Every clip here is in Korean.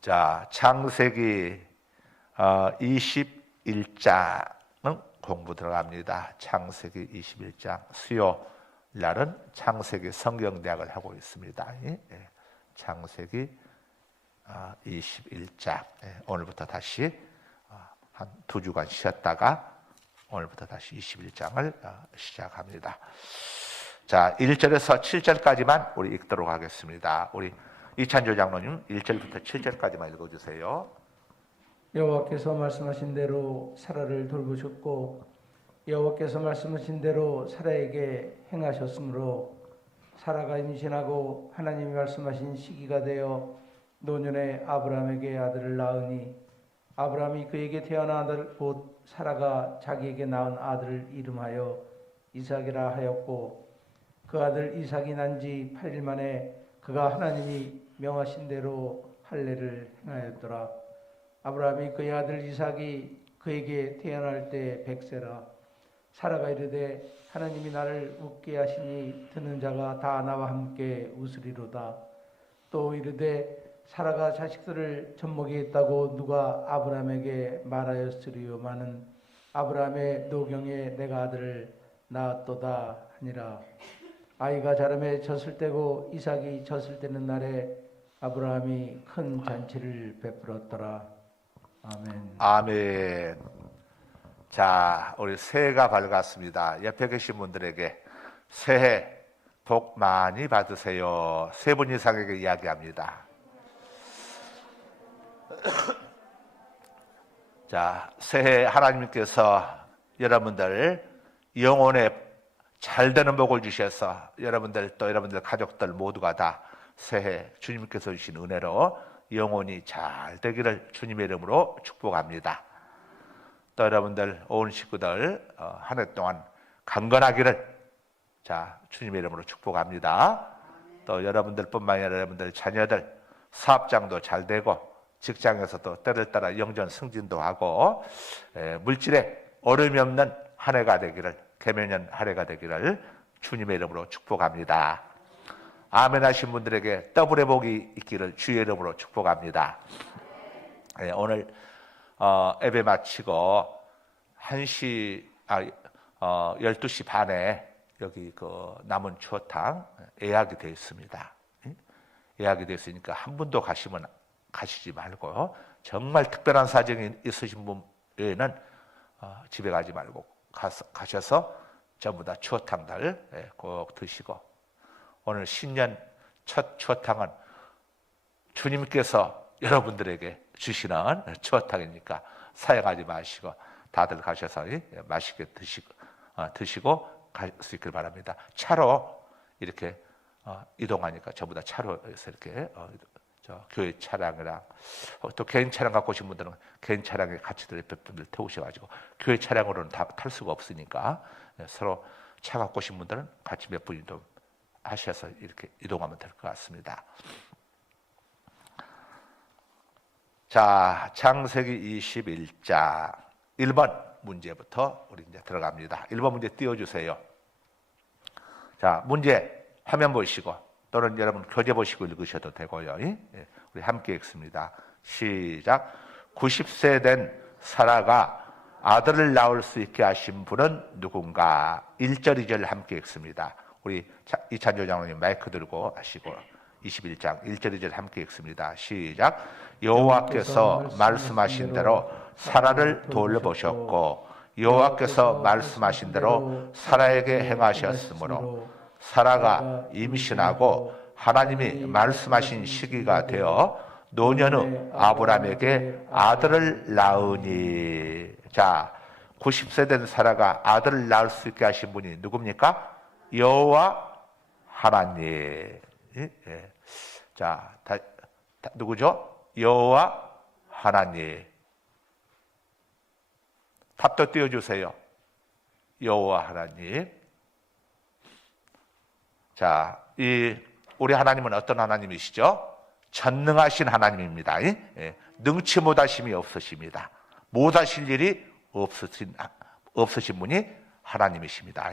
자, 창세기 21장은 공부 들어갑니다. 창세기 21장 수요 날은 창세기 성경대학을 하고 있습니다. 창세기 21장 오늘부터 다시 한 2주간 쉬었다가 오늘부터 다시 21장을 시작합니다. 자, 1절에서 7절까지만 우리 읽도록 하겠습니다. 우리 이찬조 장로님 1절부터 7절까지만 읽어주세요. 여호와께서 말씀하신 대로 사라를 돌보셨고 여호와께서 말씀하신 대로 사라에게 행하셨으므로 사라가 임신하고 하나님이 말씀하신 시기가 되어 노년에 아브라함에게 아들을 낳으니 아브라함이 그에게 태어난 아들 곧 사라가 자기에게 낳은 아들을 이름하여 이삭이라 하였고 그 아들 이삭이 난 지 8일 만에 그가 하나님이 명하신 대로 할례를 행하였더라. 아브라함이 그의 아들 이삭이 그에게 태어날 때 100세라. 사라가 이르되 하나님이 나를 웃게 하시니 듣는 자가 다 나와 함께 웃으리로다. 또 이르되 사라가 자식들을 젖먹이 했다고 누가 아브라함에게 말하였으리요마는 아브라함의 노경에 내가 아들을 낳았도다 하니라. 아이가 자라매 젖을 때고 이삭이 젖을 때는 날에 아브라함이 큰 잔치를 베풀었더라. 아멘. 아멘. 자, 우리 새해가 밝았습니다. 옆에 계신 분들에게 새해 복 많이 받으세요. 세 분 이상에게 이야기합니다. 자, 새해 하나님께서 여러분들 영혼에 잘되는 복을 주셔서 여러분들 또 여러분들 가족들 모두가 다 새해 주님께서 주신 은혜로 영혼이 잘 되기를 주님의 이름으로 축복합니다. 또 여러분들 온 식구들 한 해 동안 강건하기를 자 주님의 이름으로 축복합니다. 또 여러분들뿐만 아니라 여러분들 자녀들 사업장도 잘 되고 직장에서도 때를 따라 영전 승진도 하고 물질에 어려움이 없는 한 해가 되기를 개묘년 한 해가 되기를 주님의 이름으로 축복합니다. 아멘 하신 분들에게 더블의 복이 있기를 주의 이름으로 축복합니다. 오늘 예배 마치고 12시 반에 여기 그 남은 추어탕 예약이 되어 있습니다. 예약이 되어 있으니까 한 분도 가시지 말고 정말 특별한 사정이 있으신 분 외에는 집에 가지 말고 가셔서 전부 다 추어탕들 꼭 드시고 오늘 신년 첫 추어탕은 주님께서 여러분들에게 주시는 추어탕이니까 사양하지 마시고 다들 가셔서 맛있게 드시고 갈 수 있길 바랍니다. 차로 이렇게 이동하니까 전부 다 차로에서 이렇게 교회 차량이랑 또 개인 차량 갖고 오신 분들은 개인 차량에 같이 몇 분들 태우셔가지고 교회 차량으로는 다 탈 수가 없으니까 서로 차 갖고 오신 분들은 같이 몇 분이 좀 하셔서 이렇게 이동하면 될 것 같습니다. 자, 창세기 21장 1번 문제부터 우리 이제 들어갑니다. 1번 문제 띄워주세요. 자, 문제 화면 보시고 또는 여러분 교재 보시고 읽으셔도 되고요. 우리 함께 읽습니다. 시작. 90세 된 사라가 아들을 낳을 수 있게 하신 분은 누군가? 1절 2절 함께 읽습니다. 우리 이찬조 장로님 마이크 들고 하시고 21장 1절 2절 함께 읽습니다. 시작. 여호와께서 말씀하신 대로 사라를 돌보셨고 여호와께서 말씀하신 대로 사라에게 행하셨으므로 사라가 임신하고 하나님이 말씀하신 시기가 되어 노년 후 아브라함에게 아들을 낳으니. 자, 90세 된 사라가 아들을 낳을 수 있게 하신 분이 누굽니까? 여호와 하나님. 자, 누구죠? 여호와 하나님. 답도 띄워주세요. 여호와 하나님. 자, 우리 하나님은 어떤 하나님이시죠? 전능하신 하나님입니다. 능치 못하심이 없으십니다. 못하실 일이 없으신 분이 하나님이십니다.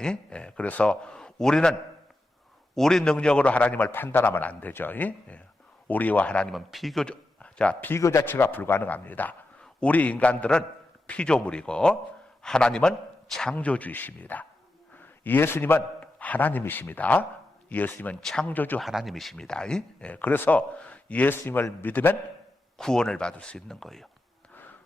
그래서 우리는 우리 능력으로 하나님을 판단하면 안 되죠. 우리와 하나님은 비교적 자, 비교 자체가 불가능합니다. 우리 인간들은 피조물이고 하나님은 창조주이십니다. 예수님은 하나님이십니다. 예수님은 창조주 하나님이십니다. 그래서 예수님을 믿으면 구원을 받을 수 있는 거예요.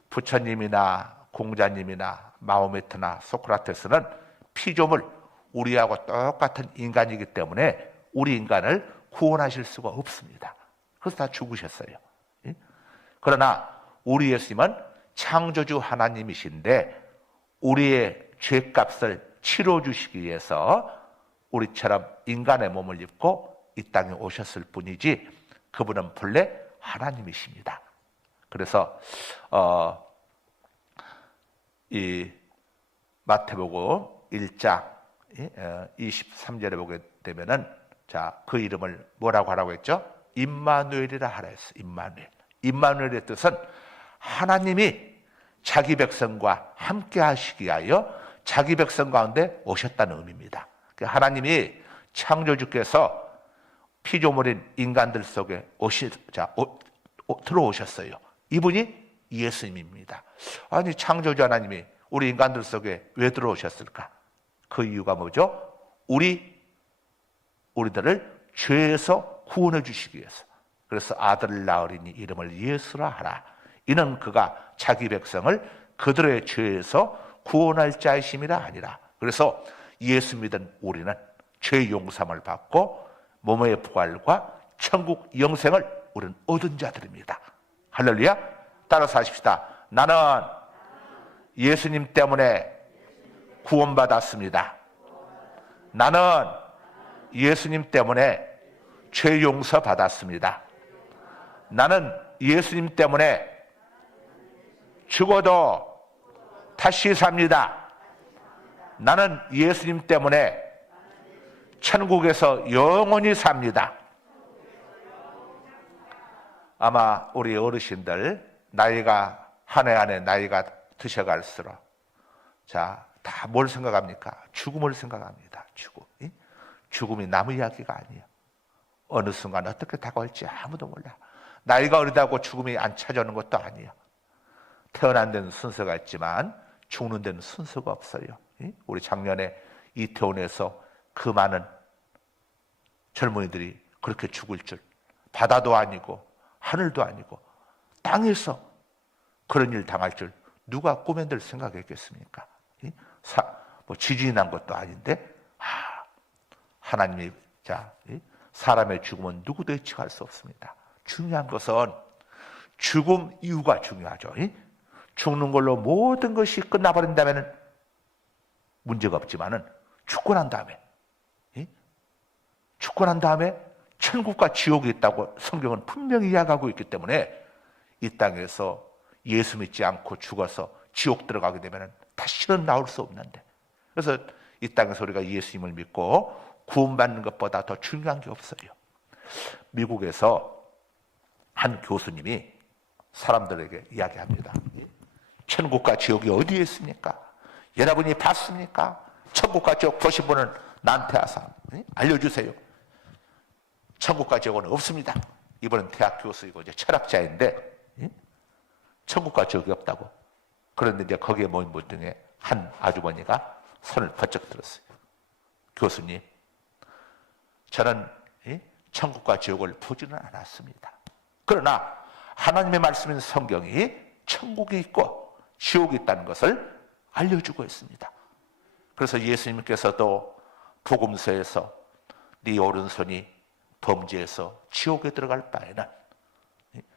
부처님이나 공자님이나 마호메트나 소크라테스는 피조물, 우리하고 똑같은 인간이기 때문에 우리 인간을 구원하실 수가 없습니다. 그래서 다 죽으셨어요. 그러나 우리 예수님은 창조주 하나님이신데 우리의 죄값을 치러주시기 위해서 우리처럼 인간의 몸을 입고 이 땅에 오셨을 뿐이지 그분은 본래 하나님이십니다. 그래서 이 마태복음 1장 23절에 보게 되면은 자, 그 이름을 뭐라고 하라고 했죠? 임마누엘이라 하라 했어요. 임마누엘. 임마누엘의 뜻은 하나님이 자기 백성과 함께 하시기 위하여 자기 백성 가운데 오셨다는 의미입니다. 하나님이 창조주께서 피조물인 인간들 속에 들어오셨어요. 이분이 예수님입니다. 아니, 창조주 하나님이 우리 인간들 속에 왜 들어오셨을까? 그 이유가 뭐죠? 우리들을 죄에서 구원해 주시기 위해서. 그래서 아들을 낳으리니 이름을 예수라 하라. 이는 그가 자기 백성을 그들의 죄에서 구원할 자이심이라 아니라. 그래서 예수 믿은 우리는 죄 용서함을 받고 몸의 부활과 천국 영생을 우리는 얻은 자들입니다. 할렐루야. 따라서 하십시다. 나는 예수님 때문에 구원받았습니다. 나는 예수님 때문에 죄 용서 받았습니다. 나는 예수님 때문에 죽어도 다시 삽니다. 나는 예수님 때문에 천국에서 영원히 삽니다. 아마 우리 어르신들 나이가 한 해 한 해 나이가 드셔갈수록 자, 다 뭘 생각합니까? 죽음을 생각합니다. 죽음. 죽음이 남의 이야기가 아니에요. 어느 순간 어떻게 다가올지 아무도 몰라. 나이가 어리다고 죽음이 안 찾아오는 것도 아니에요. 태어난 데는 순서가 있지만 죽는 데는 순서가 없어요. 우리 작년에 이태원에서 그 많은 젊은이들이 그렇게 죽을 줄, 바다도 아니고 하늘도 아니고 땅에서 그런 일 당할 줄 누가 꿈에들 생각했겠습니까? 뭐 지진이 난 것도 아닌데 하나님이 사람의 죽음은 누구도 예측할 수 없습니다. 중요한 것은 죽음 이유가 중요하죠. 죽는 걸로 모든 것이 끝나버린다면 문제가 없지만은 죽고 난 다음에 천국과 지옥이 있다고 성경은 분명히 이야기하고 있기 때문에 이 땅에서 예수 믿지 않고 죽어서 지옥 들어가게 되면 다시는 나올 수 없는데, 그래서 이 땅에서 우리가 예수님을 믿고 구원받는 것보다 더 중요한 게 없어요. 미국에서 한 교수님이 사람들에게 이야기합니다. 천국과 지옥이 어디에 있습니까? 여러분이 봤습니까? 천국과 지옥 보신 분은 나한테 와서 알려주세요. 천국과 지옥은 없습니다. 이분은 대학 교수이고 이제 철학자인데 천국과 지옥이 없다고. 그런데 이제 거기에 모인 분 중에 한 아주머니가 손을 번쩍 들었어요. 교수님, 저는 천국과 지옥을 보지는 않았습니다. 그러나 하나님의 말씀인 성경이 천국이 있고 지옥이 있다는 것을 알려주고 있습니다. 그래서 예수님께서도 복음서에서 네 오른손이 범죄해서 지옥에 들어갈 바에는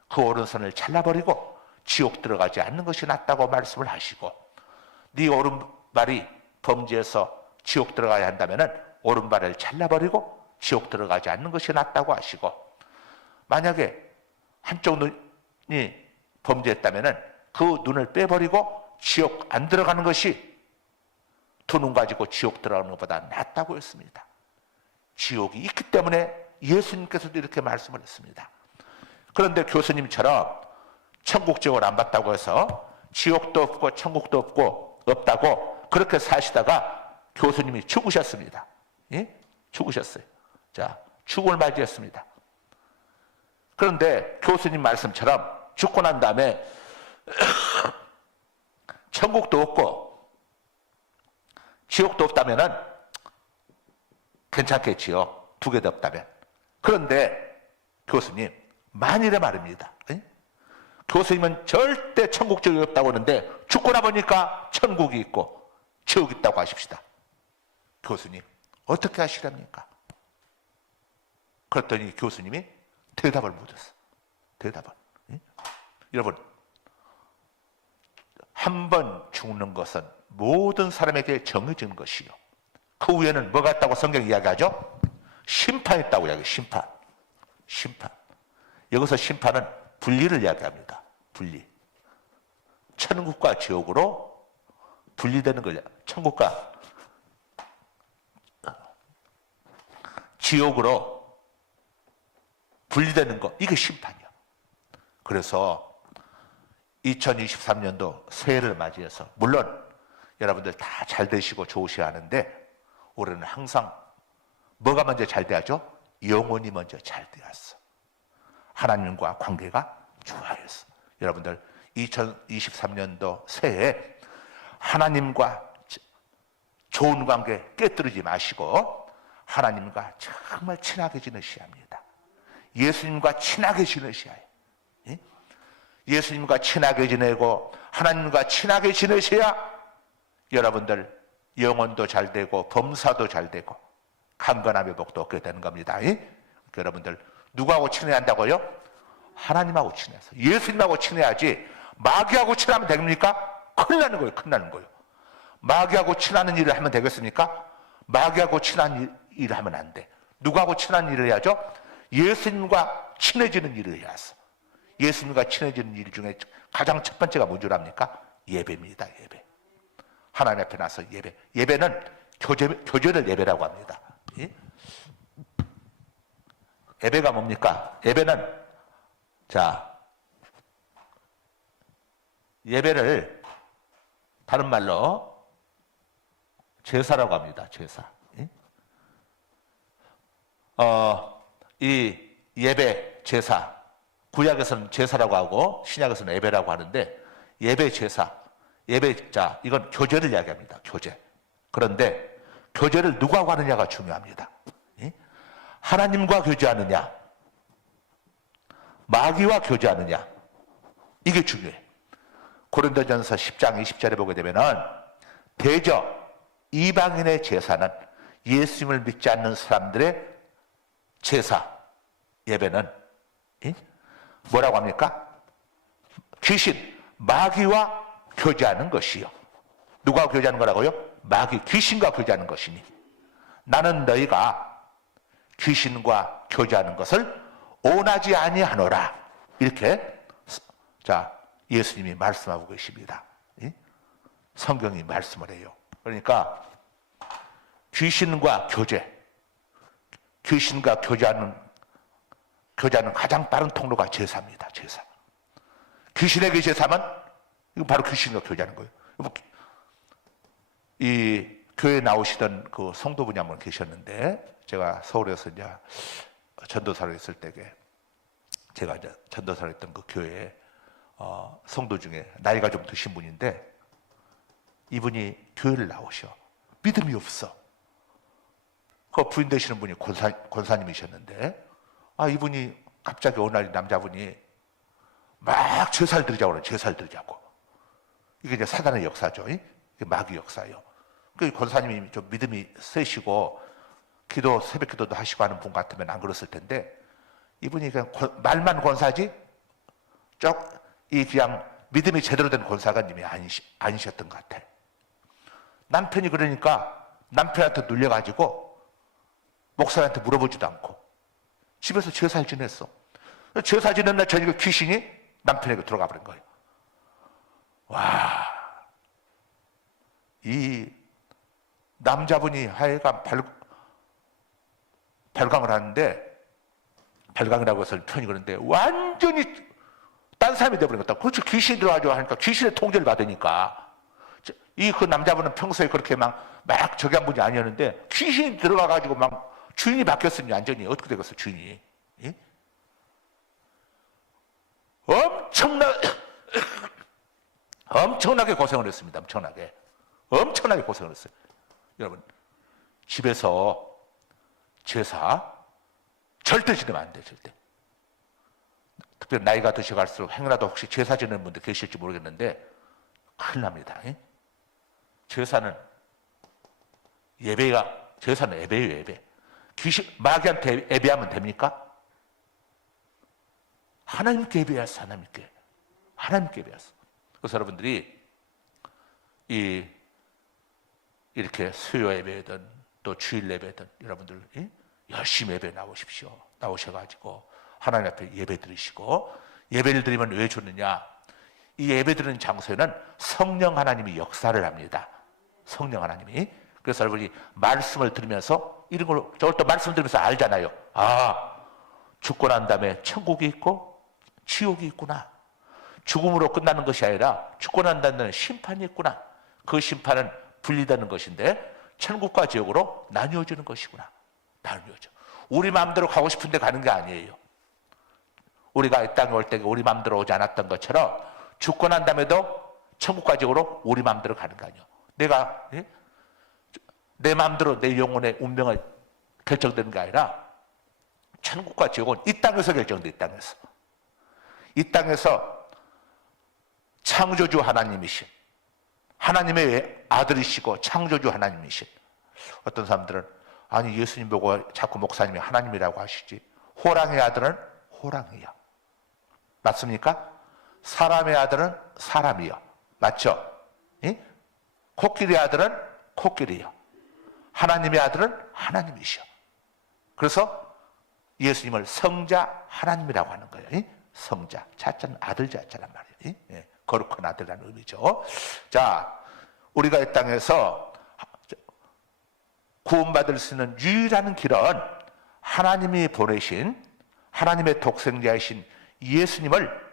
그 오른손을 잘라버리고 지옥 들어가지 않는 것이 낫다고 말씀을 하시고, 네 오른발이 범죄해서 지옥 들어가야 한다면 오른발을 잘라버리고 지옥 들어가지 않는 것이 낫다고 하시고, 만약에 한쪽 눈이 범죄했다면 그 눈을 빼버리고 지옥 안 들어가는 것이 두 눈 가지고 지옥 들어가는 것보다 낫다고 했습니다. 지옥이 있기 때문에 예수님께서도 이렇게 말씀을 했습니다. 그런데 교수님처럼 천국 지옥을 안 봤다고 해서 지옥도 없고 천국도 없다고 그렇게 사시다가 교수님이 죽으셨습니다. 죽으셨어요. 자, 죽음을 맞이했습니다. 그런데 교수님 말씀처럼 죽고 난 다음에 천국도 없고 지옥도 없다면은 괜찮겠지요. 두 개도 없다면. 그런데 교수님, 만일의 말입니다. 교수님은 절대 천국 지옥이 없다고 하는데 죽고 나보니까 천국이 있고 지옥이 있다고 하십시다. 교수님, 어떻게 하시랍니까? 그랬더니 교수님이 대답을 못했어. 대답을. 여러분, 한 번 죽는 것은 모든 사람에게 정해진 것이요. 그 후에는 뭐가 있다고 성경이 이야기하죠? 심판이 있다고 이야기해요. 심판. 심판. 여기서 심판은 분리를 이야기합니다. 분리. 천국과 지옥으로 분리되는 거냐. 천국과 지옥으로 분리되는 거. 이게 심판이야. 그래서 2023년도 새해를 맞이해서 물론 여러분들 다 잘 되시고 좋으셔야 하는데 올해는 항상 뭐가 먼저 잘 돼야죠? 영혼이 먼저 잘 되었어. 하나님과 관계가 좋아졌어. 여러분들 2023년도 새해에 하나님과 좋은 관계 깨뜨리지 마시고 하나님과 정말 친하게 지내셔야 합니다. 예수님과 친하게 지내셔야 해요. 예수님과 친하게 지내고 하나님과 친하게 지내셔야 여러분들 영혼도 잘 되고 범사도 잘 되고 강건함의 복도 얻게 되는 겁니다. 여러분들 누구하고 친해야 한다고요? 하나님하고 친해서 예수님하고 친해야지 마귀하고 친하면 됩니까? 큰일 나는 거예요. 큰일 나는 거예요. 마귀하고 친하는 일을 하면 되겠습니까? 마귀하고 친한 일을 하면 안 돼. 누구하고 친한 일을 해야죠? 예수님과 친해지는 일을 해야죠. 예수님과 친해지는 일 중에 가장 첫 번째가 뭔 줄 압니까? 예배입니다. 예배. 하나님 앞에 나서 예배. 예배는 교제를 예배라고 합니다. 예배가 뭡니까? 예배는 예배를 다른 말로 제사라고 합니다. 제사. 이 예배, 제사. 구약에서는 제사라고 하고 신약에서는 예배라고 하는데 예배, 제사, 예배자 이건 교제를 이야기합니다. 교제. 그런데 교제를 누구하고 하느냐가 중요합니다. 하나님과 교제하느냐 마귀와 교제하느냐 이게 중요해. 고린도전서 10장 20절에 보게 되면은 대저 이방인의 제사는 예수님을 믿지 않는 사람들의 제사 예배는 뭐라고 합니까? 귀신, 마귀와 교제하는 것이요. 누가 교제하는 거라고요? 마귀, 귀신과 교제하는 것이니 나는 너희가 귀신과 교제하는 것을 원하지 아니하노라. 이렇게 예수님이 말씀하고 계십니다. 성경이 말씀을 해요. 그러니까 귀신과 귀신과 교제하는 가장 빠른 통로가 제사입니다. 제사. 귀신에게 제사면 이거 바로 귀신과 교제하는 거예요. 이 교회 나오시던 그 성도분이 한 분 계셨는데 제가 서울에서 이제 전도사로 있을 때에 제가 이제 전도사로 했던 그 교회에 성도 중에 나이가 좀 드신 분인데 이분이 교회를 나오셔. 믿음이 없어. 그 부인 되시는 분이 권사님이셨는데 이분이 갑자기 어느 날 남자분이 막 제사를 드리자고 그래요. 제사를 드리자고. 이게 이제 사단의 역사죠. 이게 마귀 역사예요. 그 권사님이 좀 믿음이 세시고 새벽 기도도 하시고 하는 분 같으면 안 그랬을 텐데 이분이 그냥 말만 권사지 그냥 믿음이 제대로 된 권사가 님이 아니셨던 것 같아. 남편이 그러니까 남편한테 눌려가지고 목사한테 물어보지도 않고 집에서 제사를 지냈어. 제사 지낸 날 저녁에 귀신이 남편에게 들어가 버린 거예요. 와, 이 남자분이 하여간 발광을 하는데 발광이라고 해서 표현이 그런데 완전히 딴 사람이 되어버린 거다. 그렇죠. 귀신이 들어가지고 하니까 귀신의 통제를 받으니까 그 남자분은 평소에 그렇게 막 저기한 분이 아니었는데 귀신이 들어가가지고 막 주인이 바뀌었으니 완전히 어떻게 되겠어 주인이. 엄청 엄청나게 고생을 했습니다. 엄청나게 고생을 했어요. 여러분, 집에서 제사 절대 지내면 안 돼요. 절대. 특별히 나이가 드셔갈수록 행여라도 혹시 제사 지내는 분들 계실지 모르겠는데 큰일 납니다. 제사는 예배예요. 예배. 마귀한테 예배하면 됩니까? 하나님께 예배하세요. 하나님께 예배하세요. 그래서 여러분들이 이렇게 수요 예배든 또 주일 예배든 여러분들 열심히 예배 나오십시오. 나오셔가지고 하나님 앞에 예배 드리시고, 예배를 드리면 왜 좋느냐? 이 예배 드리는 장소에는 성령 하나님이 역사를 합니다. 성령 하나님이. 그래서 여러분이 말씀을 들으면서 이런 걸, 저걸 또 말씀 들으면서 알잖아요. 아, 죽고 난 다음에 천국이 있고 지옥이 있구나. 죽음으로 끝나는 것이 아니라 죽고 난 다음에 심판이 있구나. 그 심판은 분리되는 것인데 천국과 지옥으로 나뉘어지는 것이구나. 나뉘어져. 우리 마음대로 가고 싶은데 가는 게 아니에요. 우리가 이 땅에 올 때 우리 마음대로 오지 않았던 것처럼 죽고 난 다음에도 천국과 지옥으로 우리 마음대로 가는 거 아니에요. 내가 내 마음대로 내 영혼의 운명을 결정되는 게 아니라 천국과 지옥은 이 땅에서 결정돼. 이 땅에서 창조주 하나님이신, 하나님의 아들이시고 창조주 하나님이신, 어떤 사람들은 아니 예수님 보고 자꾸 목사님이 하나님이라고 하시지. 호랑이의 아들은 호랑이요. 맞습니까? 사람의 아들은 사람이요. 맞죠? 코끼리의 아들은 코끼리요. 하나님의 아들은 하나님이시요. 그래서 예수님을 성자 하나님이라고 하는 거예요. 성자, 자자는 아들 자자란 말이에요. 거룩한 아들이라는 의미죠. 자, 우리가 이 땅에서 구원받을 수 있는 유일한 길은 하나님이 보내신 하나님의 독생자이신 예수님을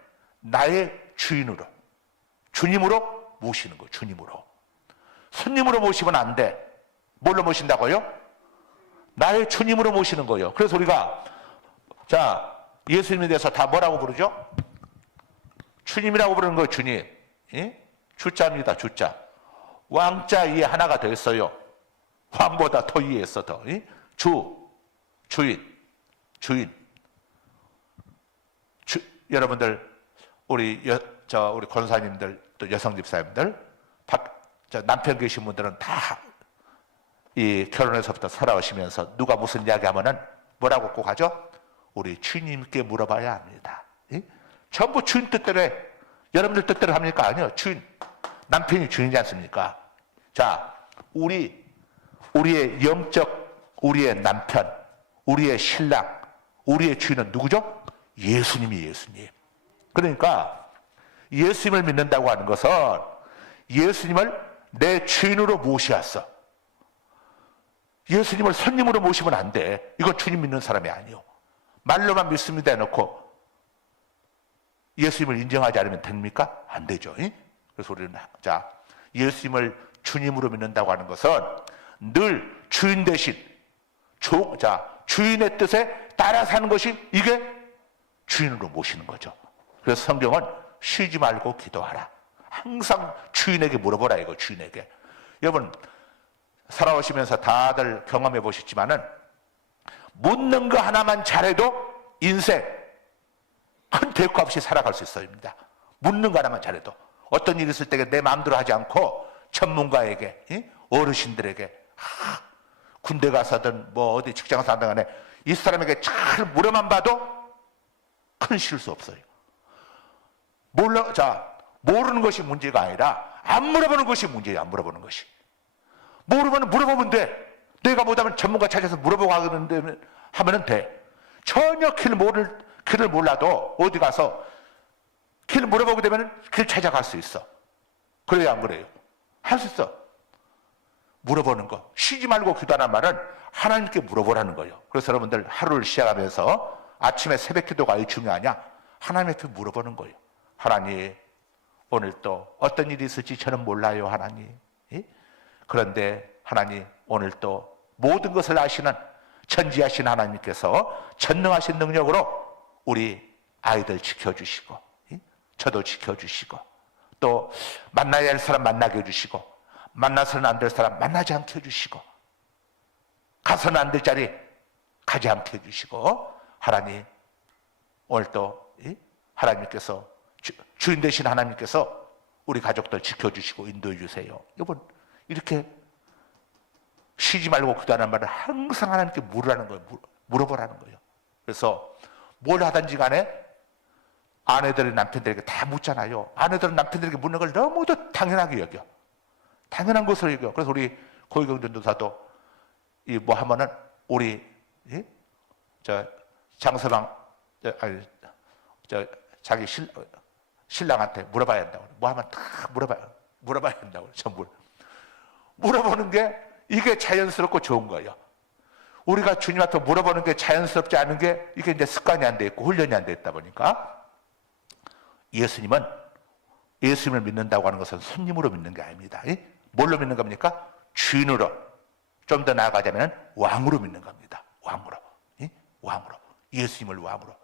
나의 주인으로, 주님으로 모시는 거예요. 주님으로. 손님으로 모시면 안 돼. 뭘로 모신다고요? 나의 주님으로 모시는 거예요. 그래서 우리가 자, 예수님에 대해서 다 뭐라고 부르죠? 주님이라고 부르는 거예요. 주님. 주자입니다. 주자. 왕자 위에 하나가 더 있어요. 왕보다 더 위에 있어. 더. 주인. 여러분들 우리 권사님들 또 여성 집사님들 남편 계신 분들은 다 이 결혼해서부터 살아오시면서 누가 무슨 이야기 하면은 뭐라고 꼭 하죠? 우리 주님께 물어봐야 합니다. 전부 주인 뜻대로 해. 여러분들 뜻대로 합니까? 아니요. 주인. 남편이 주인이지 않습니까? 자, 우리의 영적, 우리의 남편, 우리의 신랑, 우리의 주인은 누구죠? 예수님이 예수님. 그러니까 예수님을 믿는다고 하는 것은 예수님을 내 주인으로 모시았어. 예수님을 손님으로 모시면 안 돼. 이건 주님 믿는 사람이 아니요. 말로만 믿습니다 해놓고 예수님을 인정하지 않으면 됩니까? 안 되죠. 그래서 우리는 자, 예수님을 주님으로 믿는다고 하는 것은 늘 주인 대신 주인의 뜻에 따라 사는 것이 이게 주인으로 모시는 거죠. 그래서 성경은 쉬지 말고 기도하라. 항상 주인에게 물어보라 이거. 주인에게. 여러분 살아오시면서 다들 경험해 보셨지만은 묻는 거 하나만 잘해도 인생 큰 대가 없이 살아갈 수 있습니다. 묻는 거 하나만 잘해도. 어떤 일이 있을 때 내 마음대로 하지 않고 전문가에게, 어르신들에게, 군대 가서든 뭐 어디 직장 사든 간에 이 사람에게 잘 물어만 봐도 큰 실수 없어요. 모르는 것이 문제가 아니라 안 물어보는 것이 문제예요. 안 물어보는 것이. 모르면 물어보면 돼. 내가 못하면 전문가 찾아서 물어보고 하면 돼. 전혀 길을 몰라도 어디 가서 길 물어보게 되면 길 찾아갈 수 있어. 그래요, 안 그래요? 할 수 있어. 물어보는 거. 쉬지 말고 기도하는 말은 하나님께 물어보라는 거예요. 그래서 여러분들 하루를 시작하면서 아침에 새벽 기도가 왜 중요하냐? 하나님한테 물어보는 거예요. 하나님, 오늘 또 어떤 일이 있을지 저는 몰라요, 하나님. 그런데 하나님, 오늘 또 모든 것을 아시는 전지하신 하나님께서 전능하신 능력으로 우리 아이들 지켜주시고 저도 지켜주시고, 또 만나야 할 사람 만나게 해주시고, 만나서는 안 될 사람 만나지 않게 해주시고, 가서는 안 될 자리 가지 않게 해주시고, 하나님 오늘 또 하나님께서 주인 되신 하나님께서 우리 가족들 지켜주시고 인도해 주세요. 여러분, 이렇게 쉬지 말고 기도하는 말을 항상 하나님께 물으라는 거예요. 물어보라는 거예요. 그래서 뭘 하든지 간에 아내들이 남편들에게 다 묻잖아요. 아내들은 남편들에게 묻는 걸 너무도 당연하게 여겨. 당연한 것으로 여겨. 그래서 우리 고위경 전도사도 이 뭐 하면은 우리 저 장서방 자기 신랑한테 물어봐야 한다고. 뭐 하면 다 물어봐야 한다고. 전부 물어보는 게 이게 자연스럽고 좋은 거예요. 우리가 주님 앞에 물어보는 게 자연스럽지 않은 게 이게 이제 습관이 안 돼 있고 훈련이 안 돼 있다 보니까, 예수님은 예수님을 믿는다고 하는 것은 손님으로 믿는 게 아닙니다. 뭘로 믿는 겁니까? 주인으로, 좀 더 나아가자면 왕으로 믿는 겁니다. 왕으로. 왕으로. 예수님을 왕으로.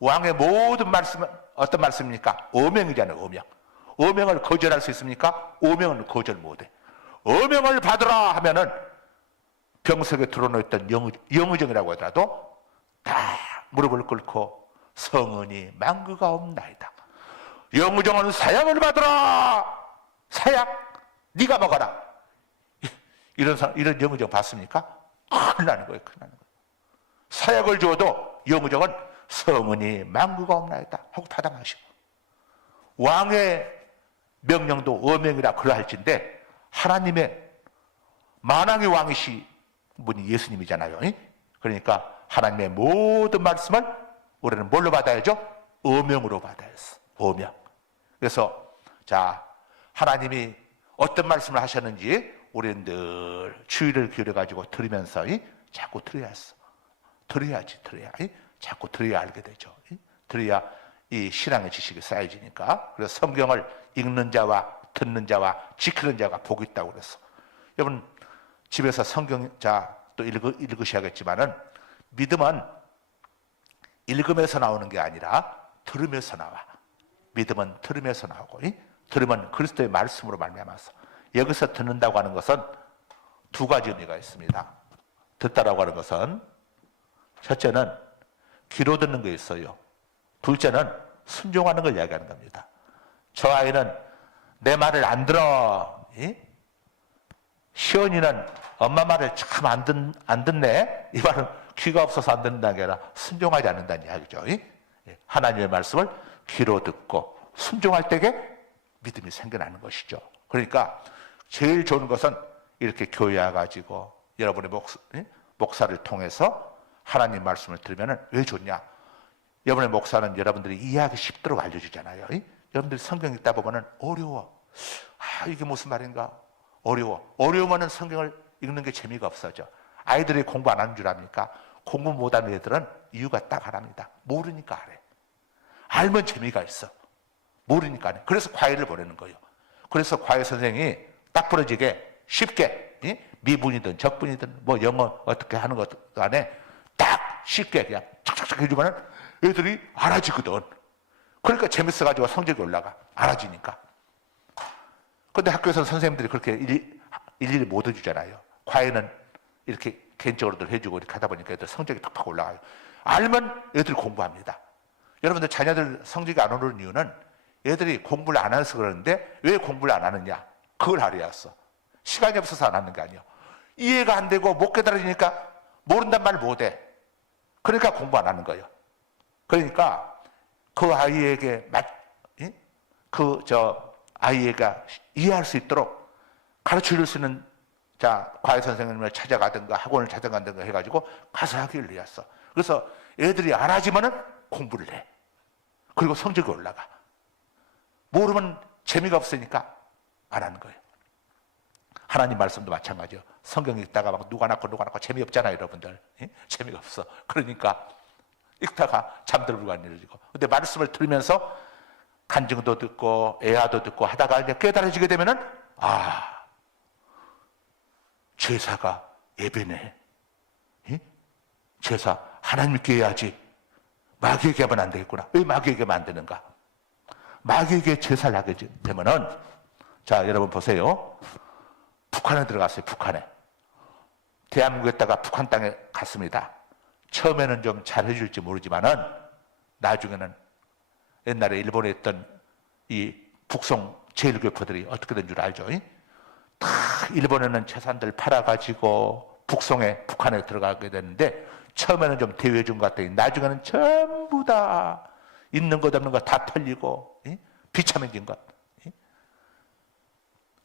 왕의 모든 말씀은 어떤 말씀입니까? 어명이잖아요. 어명. 어명을 거절할 수 있습니까? 어명을 거절 못해. 어명을 받으라 하면은 병석에 들어놓였던 영의정이라고 하더라도 다 무릎을 꿇고 성은이 망그가 없나이다. 영의정은 사약을 받으라. 사약 네가 먹어라. 이런 영의정 봤습니까? 큰일 나는 거예요. 큰일 나는 거예요. 사약을 주어도 영의정은 성은이 망그가 없나이다 하고 파당하시고, 왕의 명령도 어명이라 그러할진데 하나님의 만왕의 왕이시 분이 예수님이잖아요. 그러니까 하나님의 모든 말씀을 우리는 뭘로 받아야죠? 어명으로 받아야죠. 어명. 그래서 자, 하나님이 어떤 말씀을 하셨는지 우리는 늘 주의를 기울여가지고 들으면서 자꾸 들어야지. 자꾸 들어야 알게 되죠. 들어야 이 신앙의 지식이 쌓여지니까. 그래서 성경을 읽는 자와 듣는 자와 지키는 자가 복이 있다고 그랬어. 여러분, 집에서 성경 또 읽으셔야겠지만은, 믿음은 읽으면서 나오는 게 아니라 들으면서 나와. 믿음은 들으면서 나오고, 들으면 그리스도의 말씀으로 말미암아서. 여기서 듣는다고 하는 것은 두 가지 의미가 있습니다. 듣다라고 하는 것은, 첫째는 귀로 듣는 게 있어요. 둘째는 순종하는 걸 이야기하는 겁니다. 저 아이는 내 말을 안 들어. 시온이는 엄마 말을 참 안 듣네. 이 말은 귀가 없어서 안 듣는다는 게 아니라 순종하지 않는다는 이야기죠. 하나님의 말씀을 귀로 듣고 순종할 때에 믿음이 생겨나는 것이죠. 그러니까 제일 좋은 것은 이렇게 교회 와가지고 여러분의 목사를 통해서 하나님 말씀을 들으면 왜 좋냐? 여러분의 목사는 여러분들이 이해하기 쉽도록 알려주잖아요. 여러분들이 성경 읽다 보면 어려워. 이게 무슨 말인가? 어려워. 어려우면 성경을 읽는 게 재미가 없어져. 아이들이 공부 안 하는 줄 압니까? 공부 못하는 애들은 이유가 딱 하나입니다. 모르니까 안 해. 알면 재미가 있어. 모르니까 안 해. 그래서 과외를 보내는 거예요. 그래서 과외 선생님이 딱 부러지게 쉽게, 미분이든 적분이든 뭐 영어 어떻게 하는 것 안에 딱 쉽게 그냥 착착착 해주면 애들이 알아지거든. 그러니까 재밌어가지고 성적이 올라가. 알아지니까. 근데 학교에서 선생님들이 그렇게 일일이 못 해주잖아요. 과외는 이렇게 개인적으로도 해주고 이렇게 하다 보니까 애들 성적이 팍팍 올라가요. 알면 애들이 공부합니다. 여러분들 자녀들 성적이 안 오르는 이유는 애들이 공부를 안 해서 그러는데, 왜 공부를 안 하느냐? 그걸 알아야겠어. 시간이 없어서 안 하는 게 아니에요. 이해가 안 되고 못 깨달으니까 모른단 말 못해. 그러니까 공부 안 하는 거예요. 그러니까 그 아이에게 아이가 이해할 수 있도록 가르쳐 줄 수 있는 과외 선생님을 찾아가든가 학원을 찾아가든가 해가지고 가서 하기를 해왔어. 그래서 애들이 알아지면은 공부를 해. 그리고 성적이 올라가. 모르면 재미가 없으니까 안 하는 거예요. 하나님 말씀도 마찬가지예요. 성경 읽다가 막 누가 낳고 재미없잖아요, 여러분들. 재미가 없어. 그러니까 읽다가 잠들고 가는 일을 지고. 근데 말씀을 들으면서 간증도 듣고 애화도 듣고 하다가 이제 깨달아지게 되면은, 제사가 예배네. 제사 하나님께 해야지. 마귀에게 하면 안 되겠구나. 왜 마귀에게 하면 안 되는가? 마귀에게 제사를 하게 되면은, 자, 여러분 보세요. 북한에 들어갔어요, 북한에. 대한민국에다가 북한 땅에 갔습니다. 처음에는 좀 잘해줄지 모르지만은, 나중에는 옛날에 일본에 있던 이 북송 제일교포들이 어떻게 된 줄 알죠? 다 일본에는 재산들 팔아가지고 북한에 들어가게 되는데, 처음에는 좀 대우해준 것 같더니 나중에는 전부 다 있는 것 없는 것 다 털리고 비참해진 것.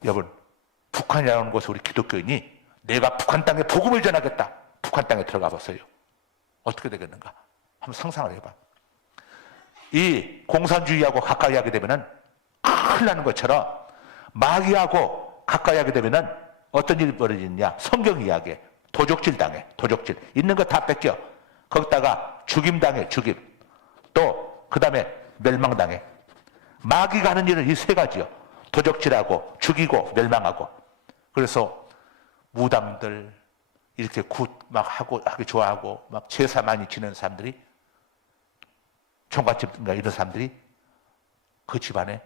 여러분, 북한이라는 곳에 우리 기독교인이 내가 북한 땅에 복음을 전하겠다. 북한 땅에 들어가 보세요. 어떻게 되겠는가? 한번 상상을 해봐. 이 공산주의하고 가까이 하게 되면은 큰일 나는 것처럼 마귀하고 가까이 하게 되면은 어떤 일이 벌어지느냐? 성경 이야기. 도적질 당해. 도적질. 있는 거 다 뺏겨. 거기다가 죽임 당해. 죽임. 또 그 다음에 멸망당해. 마귀가 하는 일은 이 세 가지요. 도적질하고 죽이고 멸망하고. 그래서 무당들 이렇게 굿 막 하기 좋아하고 막 제사 많이 지내는 사람들이, 총각집인가 이런 사람들이 그 집안에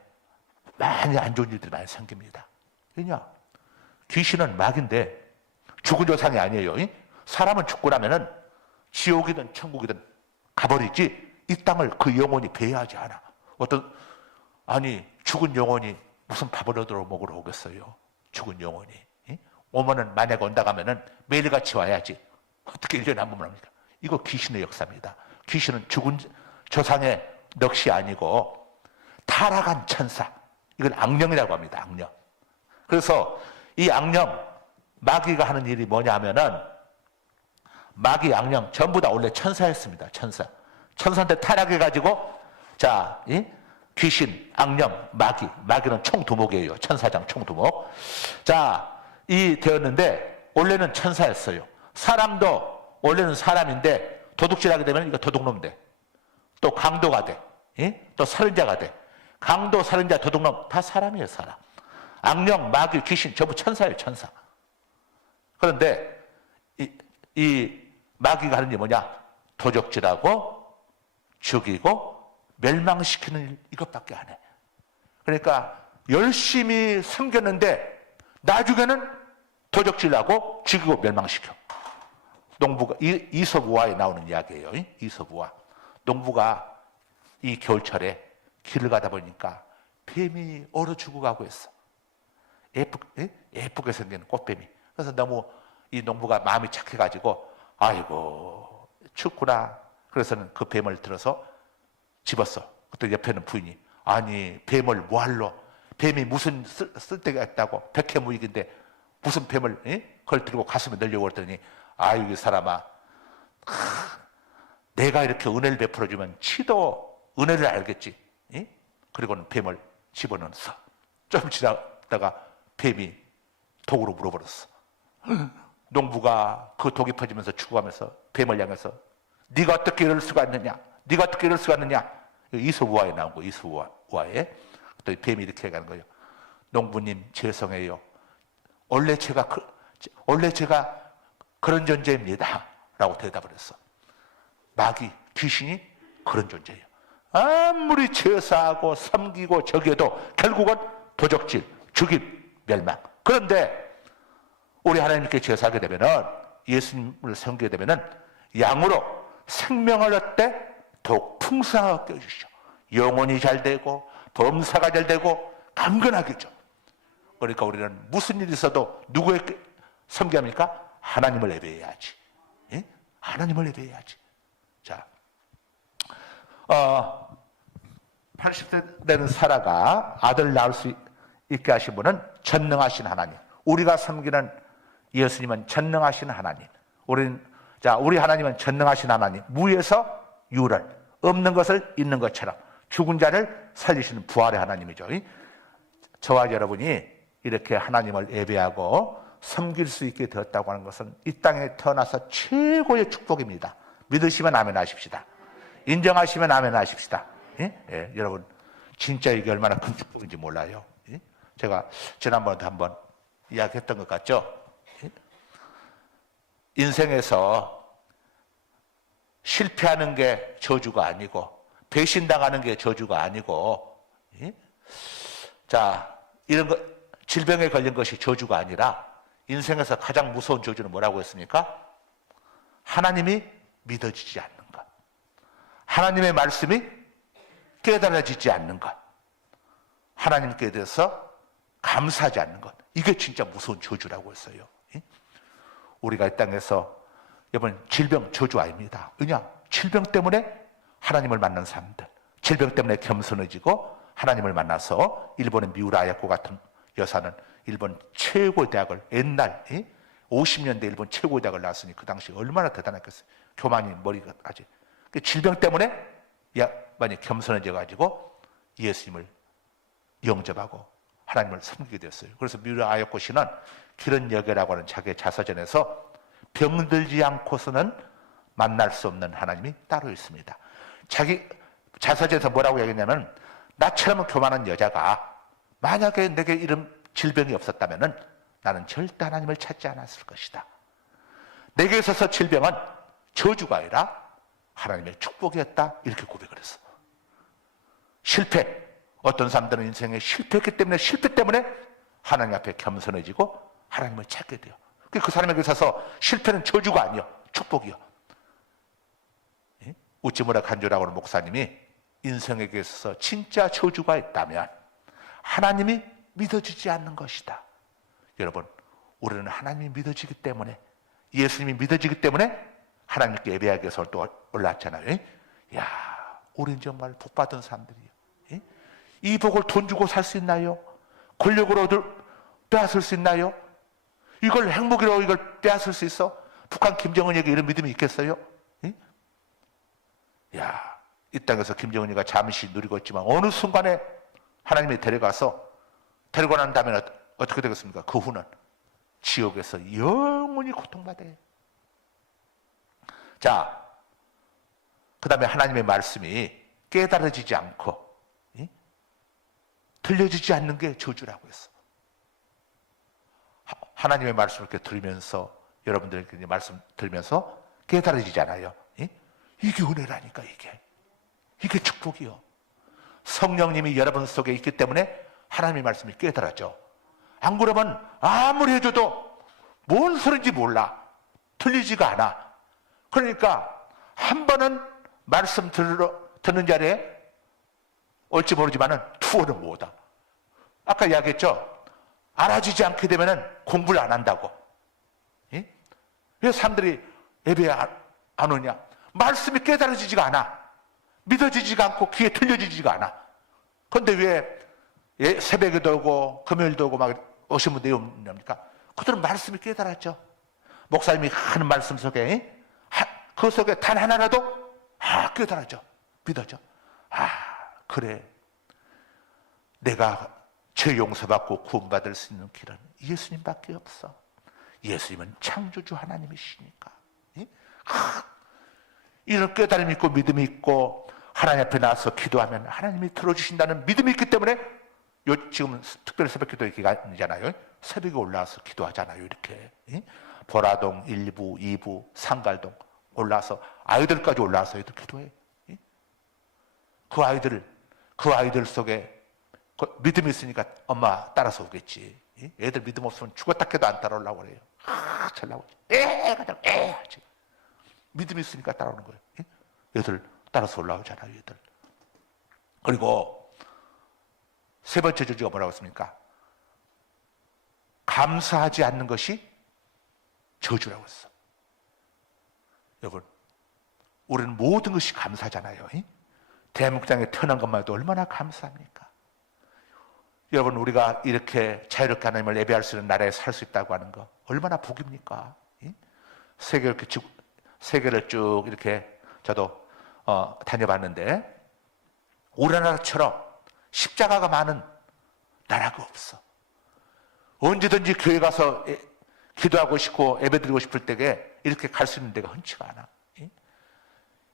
많이 안 좋은 일들이 많이 생깁니다. 왜냐? 귀신은 마귀인데 죽은 조상이 아니에요. 사람은 죽고 나면은 지옥이든 천국이든 가버리지 이 땅을 그 영혼이 배회하지 않아. 아니 죽은 영혼이 무슨 밥을 얻으러 먹으러 오겠어요? 죽은 영혼이. 오면은 만약에 온다 가면은 매일같이 와야지. 어떻게 1년에 한 번만 합니까? 이거 귀신의 역사입니다. 귀신은 죽은 조상의 넋이 아니고 타락한 천사. 이걸 악령이라고 합니다. 악령. 그래서 이 악령, 마귀가 하는 일이 뭐냐 하면은, 마귀, 악령 전부 다 원래 천사였습니다. 천사. 천사한테 타락해가지고, 자, 귀신, 악령, 마귀는 총두목이에요. 천사장 총두목. 자, 이 되었는데, 원래는 천사였어요. 사람도 원래는 사람인데, 도둑질하게 되면 이거 도둑놈 돼. 또 강도가 돼. 또 살인자가 돼. 강도, 살인자, 도둑놈 다 사람이에요, 사람. 악령, 마귀, 귀신 전부 천사예요, 천사. 그런데 이 마귀가 하는 게 뭐냐? 도적질하고 죽이고 멸망시키는 일, 이것밖에 안 해. 그러니까 열심히 섬겼는데 나중에는 도적질하고 죽이고 멸망시켜. 농부가 이솝우화에 나오는 이야기예요. 이솝우화. 농부가 이 겨울철에 길을 가다 보니까 뱀이 얼어 죽어가고 있어. 예쁘게 생긴 꽃뱀이. 그래서 너무 이 농부가 마음이 착해가지고, 아이고 춥구나. 그래서는 그 뱀을 들어서 집었어. 그때 옆에는 부인이, 아니 뱀을 뭐할러? 뱀이 무슨 쓸데가 있다고? 백해무익인데 무슨 뱀을 그걸 들고 가슴에 넣으려고 그랬더니, 아유 이 사람아, 내가 이렇게 은혜를 베풀어주면 치도 은혜를 알겠지. 그리고는 뱀을 집어넣었어. 좀 지나다가 뱀이 독으로 물어버렸어. 농부가 그 독이 퍼지면서 죽어가면서 뱀을 향해서, 네가 어떻게 이럴 수가 있느냐? 네가 어떻게 이럴 수가 있느냐? 이솝우화에 나온 거예요. 이솝우화에. 또 뱀이 이렇게 가는 거예요. 농부님 죄송해요. 원래 제가 그런 존재입니다. 라고 대답을 했어. 마귀, 귀신이 그런 존재예요. 아무리 제사하고 섬기고 저기해도 결국은 도적질, 죽임, 멸망. 그런데 우리 하나님께 제사하게 되면은, 예수님을 섬기게 되면은 양으로 생명을 얻되 더욱 풍성하게 해주시죠. 영혼이 잘 되고 범사가 잘 되고 강건하게죠. 그러니까 우리는 무슨 일이 있어도 누구에게 섬겨야 합니까? 하나님을 예배해야지. 하나님을 예배해야지. 자, 80세 되는 사라가 아들 낳을 수 있게 하신 분은 전능하신 하나님. 우리가 섬기는 예수님은 전능하신 하나님. 우리 하나님은 전능하신 하나님. 무에서 유를, 없는 것을 있는 것처럼 죽은 자를 살리시는 부활의 하나님이죠. 저와 여러분이 이렇게 하나님을 예배하고 섬길 수 있게 되었다고 하는 것은 이 땅에 태어나서 최고의 축복입니다. 믿으시면 아멘 하십시다. 인정하시면 아멘 하십시다. 여러분 진짜 이게 얼마나 큰 축복인지 몰라요. 제가 지난번에도 한번 이야기했던 것 같죠? 인생에서 실패하는 게 저주가 아니고 배신당하는 게 저주가 아니고 예? 자, 이런 거, 질병에 걸린 것이 저주가 아니라 인생에서 가장 무서운 저주는 뭐라고 했습니까? 하나님이 믿어지지 않는 것. 하나님의 말씀이 깨달아지지 않는 것. 하나님께 대해서 감사하지 않는 것. 이게 진짜 무서운 저주라고 했어요. 우리가 이 땅에서 여러분 질병 저주 아닙니다. 왜냐? 질병 때문에 하나님을 만난 사람들, 질병 때문에 겸손해지고 하나님을 만나서 일본의 미우라 아야코 같은 여사는 일본 최고의 대학을 옛날 50년대 일본 최고의 대학을 나왔으니 그 당시 얼마나 대단했겠어요. 교만이 머리가 아직 질병 때문에 많이 겸손해져가지고 예수님을 영접하고 하나님을 섬기게 됐어요. 그래서 미우라 아야코 씨는 기런여계라고 하는 자기의 자서전에서 병들지 않고서는 만날 수 없는 하나님이 따로 있습니다. 자기 자서전에서 뭐라고 얘기했냐면 나처럼 교만한 여자가 만약에 내게 이런 질병이 없었다면 나는 절대 하나님을 찾지 않았을 것이다. 내게 있어서 질병은 저주가 아니라 하나님의 축복이었다. 이렇게 고백을 했어. 실패. 어떤 사람들은 인생에 실패했기 때문에 실패 때문에 하나님 앞에 겸손해지고 하나님을 찾게 돼요. 그 사람에게 있어서 실패는 저주가 아니요. 축복이요. 우찌무라 간조라고 하는 목사님이 인생에게 있어서 진짜 저주가 있다면 하나님이 믿어지지 않는 것이다. 여러분, 우리는 하나님이 믿어지기 때문에 예수님이 믿어지기 때문에 하나님께 예배하기 위해서 또 올랐잖아요. 야, 우리는 정말 복 받은 사람들이에요. 이 복을 돈 주고 살 수 있나요? 권력으로 빼앗을 수 있나요? 이걸 행복이라고 이걸 빼앗을 수 있어? 북한 김정은에게 이런 믿음이 있겠어요? 야, 이 땅에서 김정은이가 잠시 누리고 있지만 어느 순간에 하나님이 데려가서 데리고 난 다음에 어떻게 되겠습니까? 그 후는 지옥에서 영원히 고통받아요. 자, 그 다음에 하나님의 말씀이 깨달아지지 않고 들려지지 않는 게 저주라고 했어. 하나님의 말씀을 이렇게 들으면서 여러분들에게 말씀 들으면서 깨달아지잖아요. 이게 은혜라니까 이게 축복이요. 성령님이 여러분 속에 있기 때문에 하나님의 말씀이 깨달아져. 안 그러면 아무리 해줘도 뭔 소리인지 몰라. 들리지가 않아. 그러니까 한 번은 말씀 듣는 자리에 올지 모르지만은 투어는 못하. 아까 이야기했죠. 알아지지 않게 되면은 공부를 안 한다고. 왜 사람들이 예배에 안 오냐? 말씀이 깨달아지지가 않아. 믿어지지가 않고 귀에 들려지지가 않아. 그런데 왜 새벽에도 오고 금요일도 오고 막 오신 분들이 없습니까? 그들은 말씀이 깨달았죠. 목사님이 하는 말씀 속에 그 속에 단 하나라도 깨달아져. 믿어져. 그래. 내가 죄 용서받고 구원받을 수 있는 길은 예수님밖에 없어. 예수님은 창조주 하나님이시니까. 이런 깨달음이 있고 믿음이 있고 하나님 앞에 나와서 기도하면 하나님이 들어주신다는 믿음이 있기 때문에 지금 특별히 새벽 기도 기간이잖아요. 새벽에 올라와서 기도하잖아요. 이렇게 보라동 1부, 2부, 상갈동 올라와서 아이들까지 올라와서 애들 기도해. 그 아이들 속에 믿음이 있으니까 엄마 따라서 오겠지. 애들 믿음 없으면 죽었다 해도 안 따라오려고 그래요. 잘 나오지. 가자. 믿음이 있으니까 따라오는 거예요. 애들 따라서 올라오잖아요. 애들. 그리고 세 번째 저주가 뭐라고 했습니까? 감사하지 않는 것이 저주라고 했어. 여러분, 우리는 모든 것이 감사잖아요. 대한민국 땅에 태어난 것만 해도 얼마나 감사합니까? 여러분, 우리가 이렇게 자유롭게 하나님을 예배할 수 있는 나라에 살 수 있다고 하는 거 얼마나 복입니까? 세계를 쭉 이렇게 저도 다녀봤는데 우리나라처럼 십자가가 많은 나라가 없어. 언제든지 교회 가서 기도하고 싶고 예배드리고 싶을 때에 이렇게 갈 수 있는 데가 흔치가 않아.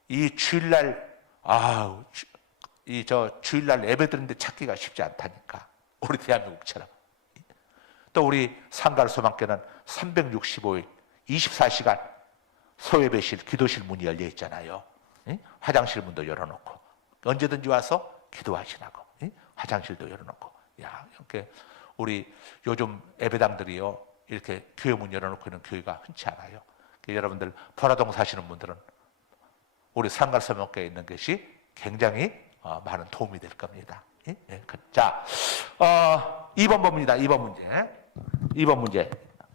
이 주일날 주일날 예배드리는데 찾기가 쉽지 않다니까. 우리 대한민국처럼. 또 우리 상가소망교는 365일 24시간 소예배실, 기도실 문이 열려 있잖아요. 화장실 문도 열어놓고 언제든지 와서 기도하시라고. 화장실도 열어놓고. 야, 이렇게 우리 요즘 예배당들이요, 이렇게 교회 문 열어놓고 있는 교회가 흔치 않아요. 여러분들 보라동 사시는 분들은 우리 상가서목교에 있는 것이 굉장히 많은 도움이 될 겁니다. 예? 자, 2번 봅니다. 2번 문제. 2번 문제.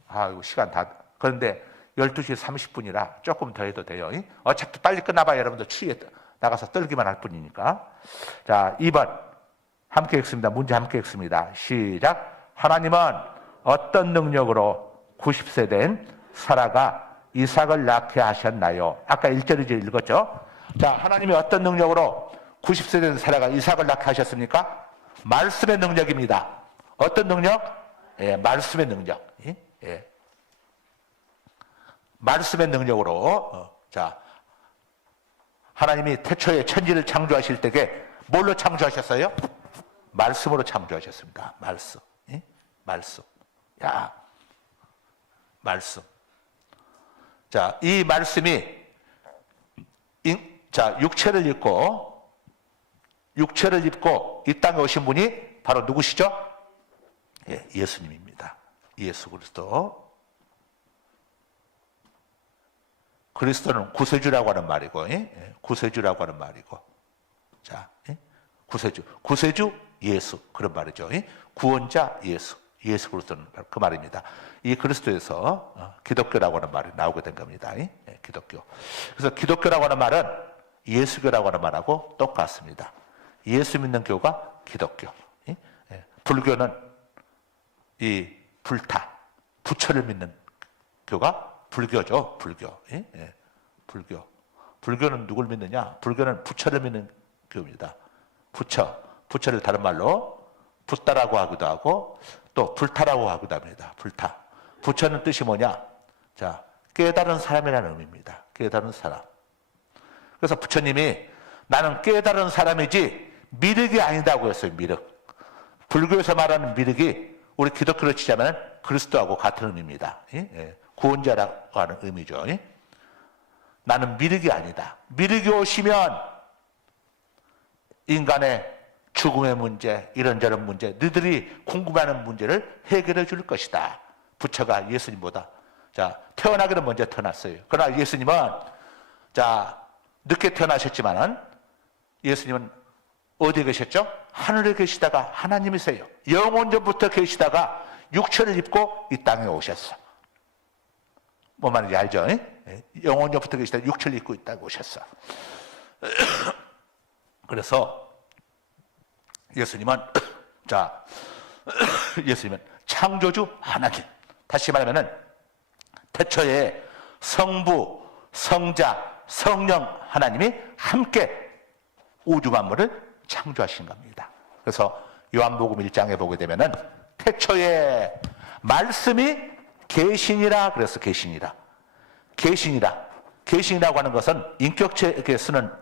이거 시간 다, 그런데 12시 30분이라 조금 더 해도 돼요. 어차피 빨리 끝나봐야 여러분들 추위에 나가서 떨기만 할 뿐이니까. 자, 2번. 함께 읽습니다. 문제 함께 읽습니다. 시작. 하나님은 어떤 능력으로 90세 된 사라가 이삭을 낳게 하셨나요? 아까 1절을 읽었죠? 자, 하나님이 어떤 능력으로 90세 된 사라가 이삭을 낳게 하셨습니까? 말씀의 능력입니다. 어떤 능력? 예, 말씀의 능력. 예. 말씀의 능력으로. 자, 하나님이 태초에 천지를 창조하실 때에 뭘로 창조하셨어요? 말씀으로 창조하셨습니다. 말씀. 예? 말씀. 야, 말씀. 자, 이 말씀이 육체를 입고 이 땅에 오신 분이 바로 누구시죠? 예, 예수님입니다. 예수 그리스도. 그리스도는 구세주라고 하는 말이고, 예? 구세주라고 하는 말이고. 자, 예? 구세주 예수, 그런 말이죠. 예? 구원자 예수 그리스도는 그 말입니다. 이 그리스도에서 기독교라고 하는 말이 나오게 된 겁니다. 예? 기독교. 그래서 기독교라고 하는 말은 예수교라고 하는 말하고 똑같습니다. 예수 믿는 교가 기독교. 예? 불교는 이 부처를 믿는 교가 불교죠. 불교. 예? 불교는 누굴 믿느냐? 불교는 부처를 믿는 교입니다. 부처를 다른 말로 붓다라고 하기도 하고 또 불타라고 하기도 합니다. 불타. 부처는 뜻이 뭐냐? 자, 깨달은 사람이라는 의미입니다. 깨달은 사람. 그래서 부처님이 나는 깨달은 사람이지 미륵이 아니다고 했어요. 미륵. 불교에서 말하는 미륵이 우리 기독교로 치자면 그리스도하고 같은 의미입니다. 예? 구원자라고 하는 의미죠. 예? 나는 미륵이 아니다. 미륵이 오시면 인간의 죽음의 문제, 이런저런 문제, 너희들이 궁금해하는 문제를 해결해 줄 것이다. 부처가 예수님보다. 자, 태어나기는 먼저 태어났어요. 그러나 예수님은, 자, 늦게 태어나셨지만은, 예수님은 어디에 계셨죠? 하늘에 계시다가 하나님이세요. 영원전부터 계시다가 육체를 입고 이 땅에 오셨어. 뭔 말인지 알죠? 영원전부터 계시다가 육체를 입고 이 땅에 오셨어. 그래서, 예수님은 창조주 하나님. 다시 말하면은 태초에 성부, 성자, 성령 하나님이 함께 우주 만물을 창조하신 겁니다. 그래서 요한복음 1장에 보게 되면은 태초에 말씀이 계시니라. 그래서 계시니라고 하는 것은 인격체에게 쓰는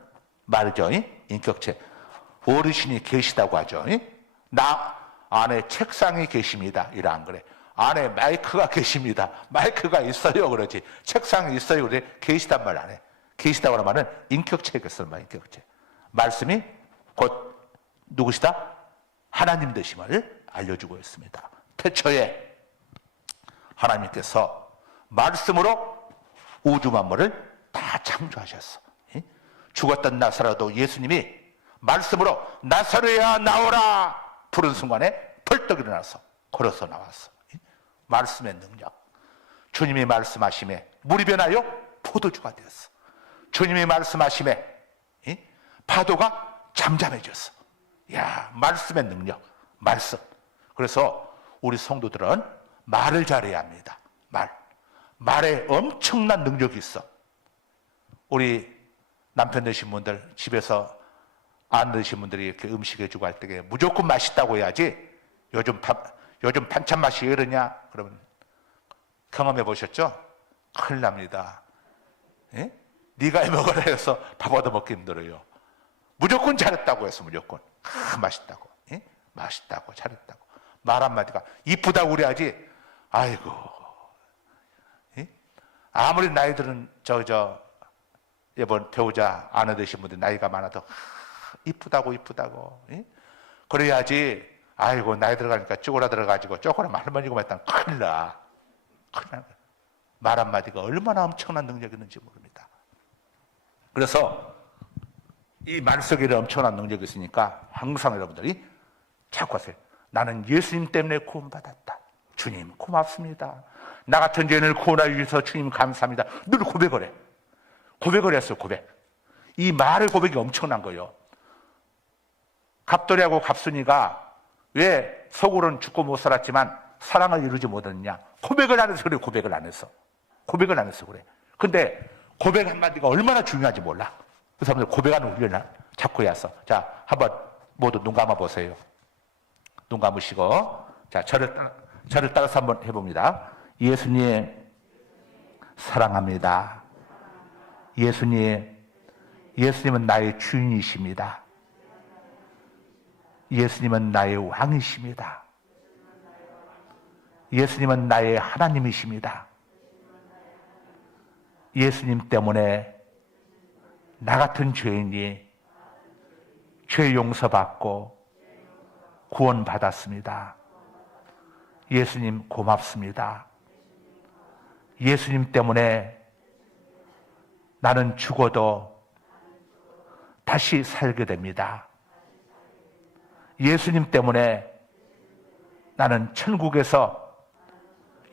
말이죠. 인격체. 어르신이 계시다고 하죠. 나 안에 책상이 계십니다. 이래 안 그래? 안에 마이크가 계십니다. 마이크가 있어요. 그러지. 책상이 있어요. 그래. 계시단 말 안 해. 계시다고 하는 말은 인격체에게 쓰는 말, 인격체. 말씀이 곧 누구시다? 하나님 되심을 알려주고 있습니다. 태초에 하나님께서 말씀으로 우주 만물을 다 창조하셨어. 죽었던 나사로도 예수님이 말씀으로 나사로야 나오라 부른 순간에 벌떡 일어나서 걸어서 나왔어. 말씀의 능력. 주님이 말씀하심에 물이 변하여 포도주가 되었어. 주님이 말씀하심에 파도가 잠잠해졌어. 야, 말씀의 능력. 말씀. 그래서 우리 성도들은 말을 잘해야 합니다. 말에 엄청난 능력이 있어. 우리 남편 되신 분들, 집에서 안 드신 분들이 이렇게 음식 해주고 할 때 무조건 맛있다고 해야지. 요즘 반찬 맛이 왜 이러냐? 그러면 경험해 보셨죠? 큰일 납니다. 예? 네가 해 먹으라 해서 밥 얻어 먹기 힘들어요. 무조건 잘했다고 해서 무조건. 맛있다고. 예? 맛있다고 잘했다고. 말 한마디가 이쁘다고 그래야지. 아이고. 예? 아무리 나이들은 이번 배우자 아내 되신 분들 나이가 많아도 이쁘다고. 예? 그래야지. 아이고 나이 들어가니까 쪼그라들어가지고 쪼그라면 할머니고만 했다면 큰일 나. 큰일 나. 말 한마디가 얼마나 엄청난 능력이 있는지 모릅니다. 그래서 이 말 속에는 엄청난 능력이 있으니까 항상 여러분들이 자꾸 하세요. 나는 예수님 때문에 구원받았다. 주님 고맙습니다. 나 같은 죄인을 구원하여 주셔서 주님 감사합니다. 늘 고백을 해. 고백을 했어. 고백. 이 말의 고백이 엄청난 거예요. 갑돌이하고 갑순이가 왜 속으로는 죽고 못 살았지만 사랑을 이루지 못했느냐? 고백을 안 해서 그래. 고백을 안 했어. 고백을 안 해서 그래. 근데 고백 한마디가 얼마나 중요한지 몰라. 그 사람들 고백하는 훈련을 자꾸 해왔어. 자, 한번 모두 눈 감아 보세요. 눈 감으시고, 자, 저를 따라서 한번 해봅니다. 예수님, 사랑합니다. 예수님은 나의 주인이십니다. 예수님은 나의 왕이십니다. 예수님은 나의 하나님이십니다. 예수님 때문에 나 같은 죄인이 죄 용서받고 구원받았습니다. 예수님 고맙습니다. 예수님 때문에 나는 죽어도 다시 살게 됩니다. 예수님 때문에 나는 천국에서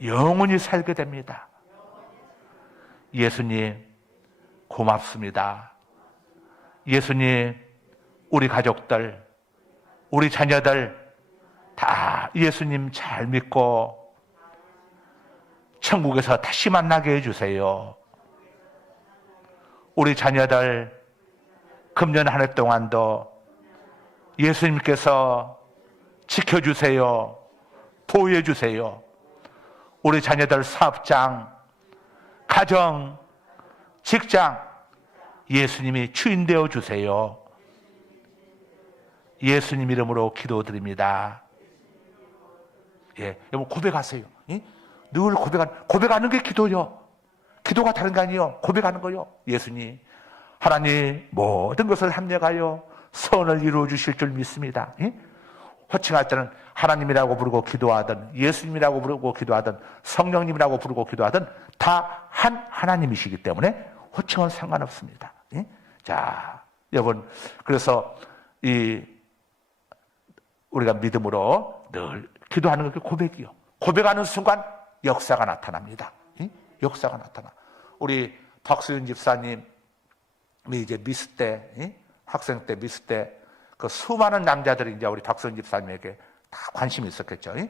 영원히 살게 됩니다. 예수님 고맙습니다. 예수님, 우리 가족들, 우리 자녀들 다 예수님 잘 믿고 천국에서 다시 만나게 해주세요. 우리 자녀들 금년 한 해 동안도 예수님께서 지켜주세요. 보호해주세요. 우리 자녀들 사업장, 가정, 직장 예수님이 주인 되어 주세요. 예수님 이름으로 기도드립니다. 예, 여러분 고백하세요. 예? 늘 고백하는 게 기도요. 기도가 다른 게 아니에요. 고백하는 거요. 예수님, 하나님 모든 것을 합력하여 선을 이루어 주실 줄 믿습니다. 예? 호칭할 때는 하나님이라고 부르고 기도하든 예수님이라고 부르고 기도하든 성령님이라고 부르고 기도하든 다 한 하나님이시기 때문에 호칭은 상관없습니다. 예? 자, 여러분, 그래서 우리가 믿음으로 늘 기도하는 게 고백이요. 고백하는 순간 역사가 나타납니다. 예? 역사가 나타나. 우리 박수윤 집사님이 이제 미스 때, 예? 학생 때 미스 때 그 수많은 남자들이 이제 우리 박수윤 집사님에게 다 관심이 있었겠죠. 예?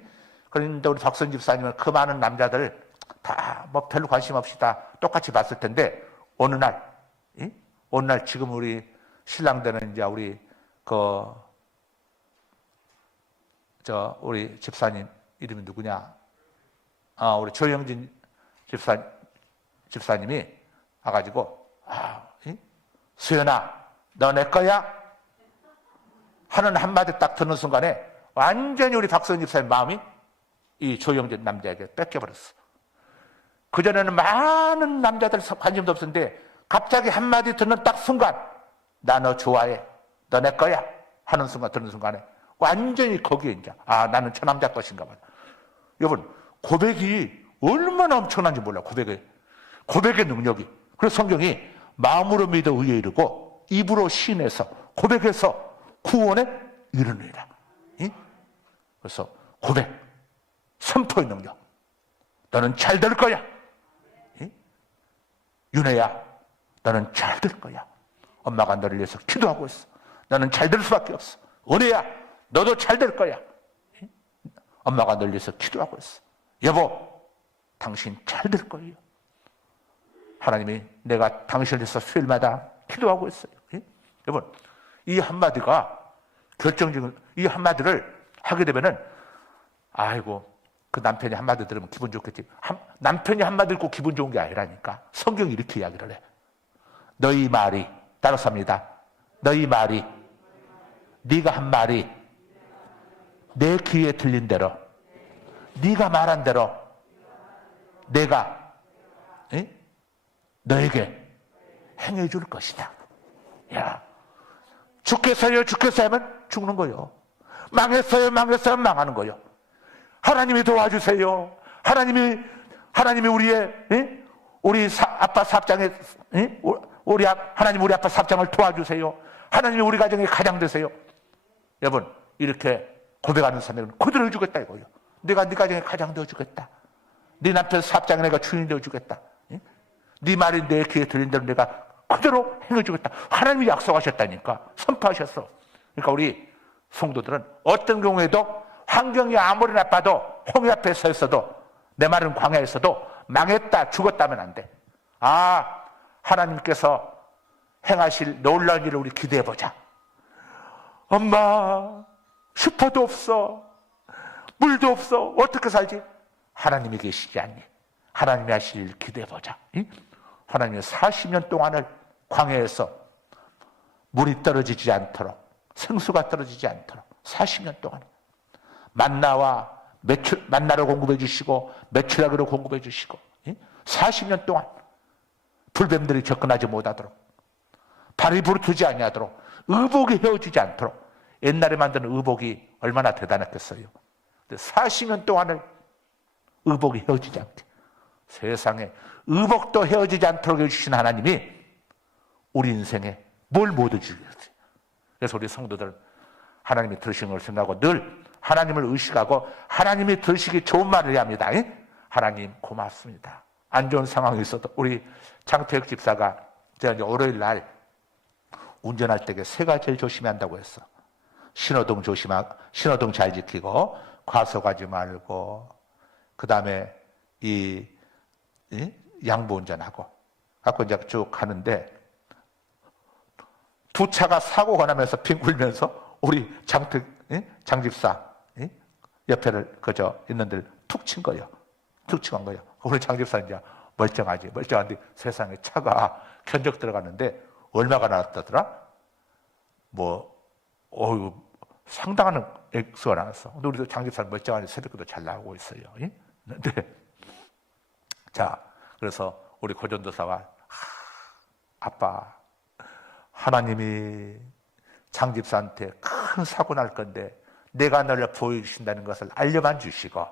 그런데 우리 박수윤 집사님은 그 많은 남자들 다 뭐 별로 관심 없이 다 똑같이 봤을 텐데 어느 날 지금 우리 신랑되는 이제 우리 우리 집사님 이름이 누구냐? 우리 조영진 집사님이 와가지고 수연아, 너 내 거야? 하는 한마디 딱 듣는 순간에 완전히 우리 박수현 집사님 마음이 이 조영진 남자에게 뺏겨버렸어. 그전에는 많은 남자들 관심도 없었는데 갑자기 한마디 듣는 딱 순간 나 너 좋아해. 너 내 거야. 하는 순간 듣는 순간에 완전히 거기에 이제 나는 저 남자 것인가 봐. 여러분 고백이 얼마나 엄청난지 몰라. 고백의 능력이. 그래서 성경이 마음으로 믿어 의에 이르고 입으로 시인해서 고백해서 구원에 이르느니라. 그래서 고백, 선포의 능력. 너는 잘 될 거야. 윤혜야, 너는 잘 될 거야. 엄마가 너를 위해서 기도하고 있어. 너는 잘 될 수밖에 없어. 은혜야, 너도 잘 될 거야. 엄마가 너를 위해서 기도하고 있어. 여보, 당신 잘 될 거예요. 하나님이 내가 당신을 위해서 수요일마다 기도하고 있어요. 여러분, 이 한마디가 결정적인, 이 한마디를 하게 되면은 아이고 그 남편이 한마디 들으면 기분 좋겠지. 남편이 한마디 듣고 기분 좋은 게 아니라니까. 성경이 이렇게 이야기를 해. 너희 말이, 따라서 합니다. 너희 말이, 네가 한 말이 내 귀에 들린 대로, 네가 말한 대로 내가 너에게 행해 줄 것이다. 야, 죽겠어요 하면 죽는 거요. 망했어요, 망했어요, 망하는 거예요. 하나님이 도와주세요. 하나님이 우리의, 아빠 삽장에, 하나님 우리 아빠 삽장을 도와주세요. 하나님이 우리 가정에 가장 되세요. 여러분, 이렇게 고백하는 사람은 그대로 해주겠다 이거예요. 내가 네 가정에 가장 되어주겠다. 네 남편 삽장에 내가 주인이 되어주겠다. 네 말이 내 귀에 들린 대로 내가 그대로 행해주겠다. 하나님이 약속하셨다니까. 선포하셨어. 그러니까 우리 성도들은 어떤 경우에도 환경이 아무리 나빠도 홍해 앞에 서 있어도 내 말은 광야에 있어도 망했다 죽었다면 안 돼. 하나님께서 행하실 놀라운 일을 우리 기대해보자. 엄마 슈퍼도 없어, 물도 없어, 어떻게 살지? 하나님이 계시지 않니? 하나님이 하실 일 기대해보자. 하나님이 40년 동안을 광야에서 물이 떨어지지 않도록, 생수가 떨어지지 않도록 40년 동안 만나를 공급해 주시고 메추라기를 공급해 주시고 40년 동안 불뱀들이 접근하지 못하도록, 발이 부르트지 아니하도록, 의복이 헤어지지 않도록. 옛날에 만든 의복이 얼마나 대단했겠어요. 40년 동안을 의복이 헤어지지 않게, 세상에 의복도 헤어지지 않도록 해주신 하나님이 우리 인생에 뭘 못 해주겠어요. 그래서 우리 성도들은 하나님이 들으시는 걸 생각하고 늘 하나님을 의식하고 하나님이 들으시기 좋은 말을 해야 합니다. 하나님 고맙습니다. 안 좋은 상황이 있어도 우리 장태혁 집사가 제가 이제 월요일 날 운전할 때 세 가지를 조심해야 한다고 했어. 신호등 신호등 잘 지키고 과속하지 말고, 그 다음에 양보 운전하고. 갖고 이제 쭉 가는데 두 차가 사고가 나면서 빙굴면서 우리 장집사 옆에를 있는 데를 툭 친 거예요. 툭 치고 간 거예요. 우리 장집사 이제 멀쩡한데 세상에 차가 견적 들어갔는데 얼마가 나왔다더라? 상당한 액수가 나왔어. 근데 우리도 장집사는 멀쩡하니 새벽기도 잘 나오고 있어요. 근데 그래서 우리 고전도사가 아빠, 하나님이 장집사한테 큰 사고 날 건데 내가 너를 보여주신다는 것을 알려만 주시고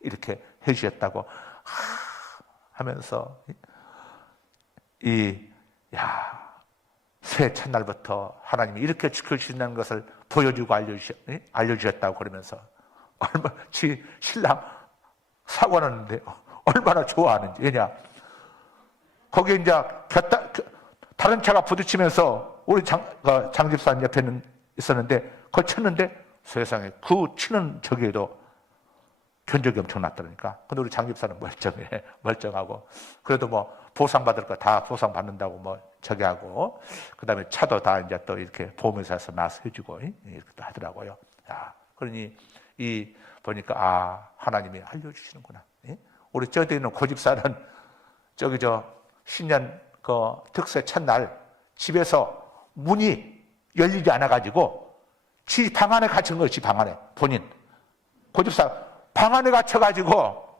이렇게 해주셨다고 하면서 새 첫날부터 하나님이 이렇게 지켜주신다는 것을 보여주고 알려주셨다고 그러면서 신랑 사고 났는데 얼마나 좋아하는지. 왜냐, 거기에 이제 다른 차가 부딪히면서 우리 장집사 옆에는 있었는데 그걸 쳤는데 세상에 그 치는 저기에도 견적이 엄청 났다니까. 근데 우리 장집사는 멀쩡하고 그래도 보상받을 거 다 보상받는다고 저기 하고, 그 다음에 차도 다 이제 또 이렇게 보험회사에서 나서 해주고 이렇게 또 하더라고요. 그러니 보니까 하나님이 알려주시는구나. 우리 저기 있는 고집사는 신년 특세 첫날 집에서 문이 열리지 않아가지고 지 방 안에 갇힌 거예요. 지 방 안에. 본인 고집사 방 안에 갇혀가지고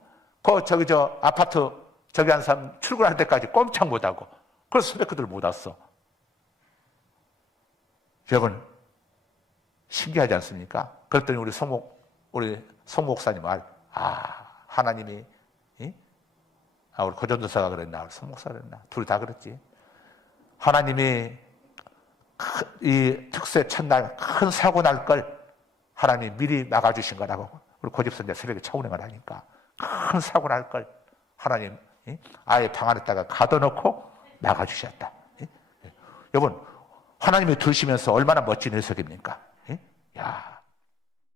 아파트 한 사람 출근할 때까지 꼼짝 못하고, 그래서 새벽기도를 못 왔어. 여러분 신기하지 않습니까? 그랬더니 우리 송 목사님 하나님이 우리 고전도사가 그랬나, 송 목사가 그랬나, 둘이 다 그랬지. 하나님이 이 특세 첫날 큰 사고 날 걸 하나님이 미리 막아주신 거라고. 우리 고집사 이제 새벽에 차 운행을 하니까 큰 사고 날 걸 하나님 아예 방 안에다가 가둬놓고 막아주셨다. 여러분 하나님이 들으시면서 얼마나 멋진 해석입니까?